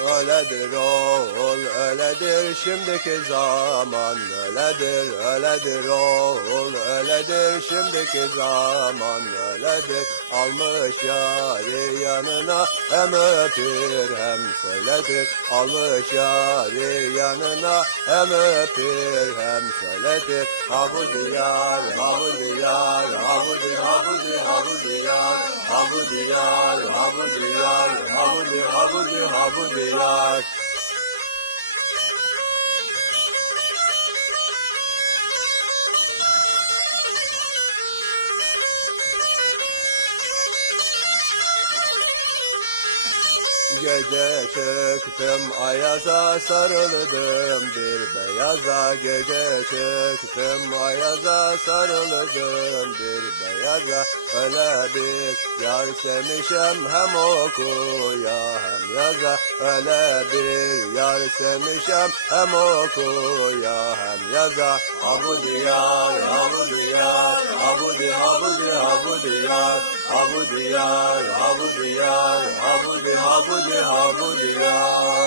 öyledir oğul öyledir. Şimdiki zaman öyledir öyledir oğul öyledir. Şimdiki zaman öyledir. Almış yari yanına hem öpür hem söyledir. Almış yari yanına hem öpür hem söyledir. Ha bu diyar ha bu diyar ha bu diyar ha bu diyar ha bu diyar ha bu diyar ha bu diyar Gece çıktım ayaza sarıldım. Bir beyaza Gece çıktım ayaza sarıldım. Bir beyaza Kara öyle bir yar sevmişim hem okuya hem yaza. Öyle bir yar sevmişim hem okuya hem yaza. Abu diyar, abu diyar, abu di, abu di, abu diyar. Abu diyar, abu diyar, abu di, abu diyar.